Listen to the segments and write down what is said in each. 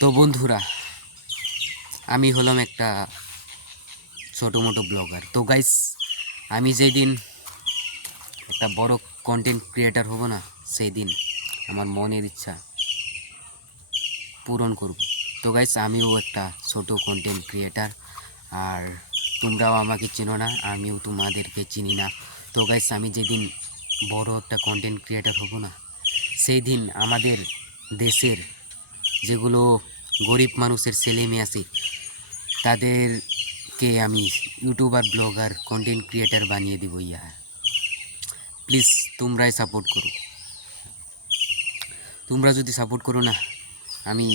তো বন্ধুরা, আমি হলাম একটা ছোটো মোটো ব্লগার। তো গাইস, আমি যেই দিন একটা বড় কন্টেন্ট ক্রিয়েটার হব না, সেই দিন আমার মনের ইচ্ছা পূরণ করব। তো গাইস, আমিও একটা ছোট কন্টেন্ট ক্রিয়েটার, আর তোমরাও আমাকে চেনো না, আমিও তোমাদেরকে চিনি না। তো গাইস, আমি যেদিন বড় একটা কন্টেন্ট ক্রিয়েটার হব না, সেই দিন আমাদের দেশের যেগুলো গরিব মানুষের ছেলে মেয়ে আছে, তাদেরকে আমি ইউটিউবার, ব্লগার, কন্টেন্ট ক্রিয়েটার বানিয়ে দিব। প্লিজ তোমরাই সাপোর্ট করো। তোমরা যদি সাপোর্ট করো না, আমি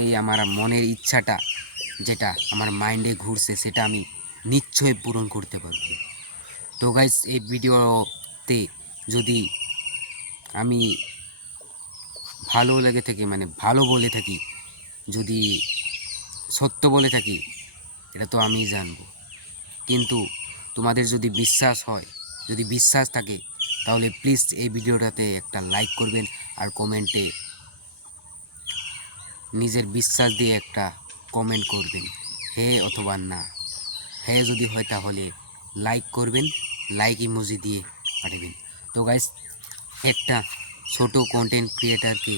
এই আমার মনের ইচ্ছাটা, যেটা আমার মাইন্ডে ঘুরছে, সেটা আমি নিশ্চয়ই পূরণ করতে পারব। তো গাইস, এই ভিডিওতে যদি আমি ভালো লেগে থাকি, মানে ভালো বলে থাকি, যদি সত্য বলে থাকি, এটা তো আমিই জানবো। কিন্তু তোমাদের যদি বিশ্বাস হয়, যদি বিশ্বাস থাকে, তাহলে প্লিজ এই ভিডিওটাতে একটা লাইক করবেন, আর কমেন্টে নিজের বিশ্বাস দিয়ে একটা কমেন্ট করবেন, হ্যাঁ অথবা না। হ্যাঁ যদি হয় তাহলে লাইক করবেন, লাইক ইমোজি দিয়ে পাঠাবেন। তো গাইস, একটা ছোট কন্টেন্ট ক্রিয়েটারকে,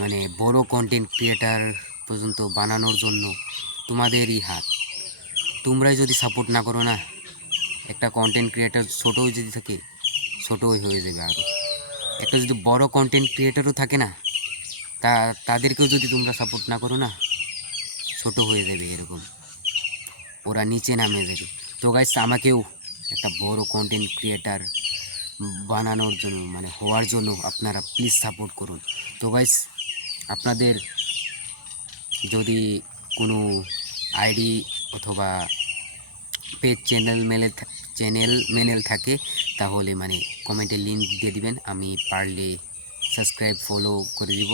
মানে বড় কন্টেন্ট ক্রিয়েটার পর্যন্ত বানানোর জন্য তোমাদেরই হাত। তোমরাই যদি সাপোর্ট না করো না, একটা কন্টেন্ট ক্রিয়েটার ছোটও যদি থাকে, ছোটই হয়ে যাবে। আরও একটা যদি বড় কন্টেন্ট ক্রিয়েটারও থাকে না, তাদেরকেও যদি তোমরা সাপোর্ট না করো না, ছোট হয়ে যাবে। এরকম ওরা নিচে নামে যাবে। তো গাইস, আমাকেও একটা বড় কন্টেন্ট ক্রিয়েটার বানানোর জন্য, মানে হওয়ার জন্য আপনারা প্লিজ সাপোর্ট করুন। তো গাইস, আপনাদের যদি কোনো আইডি অথবা পেজ চ্যানেল থাকে, তাহলে মানে কমেন্টে লিঙ্ক দিয়ে দিবেন, আমি পারলে সাবস্ক্রাইব ফলো করে দিব।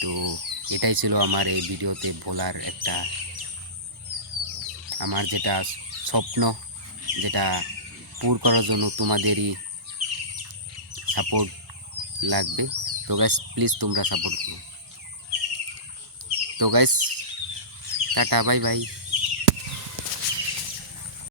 তো এটাই ছিল আমার এই ভিডিওতে বলার একটা, আমার যেটা স্বপ্ন, যেটা পূরণ করার জন্য তোমাদেরই সাপোর্ট লাগবে। তো গাইস, প্লিজ তোমরা সাপোর্ট করো। তো গাইস, টাটা, বাই বাই।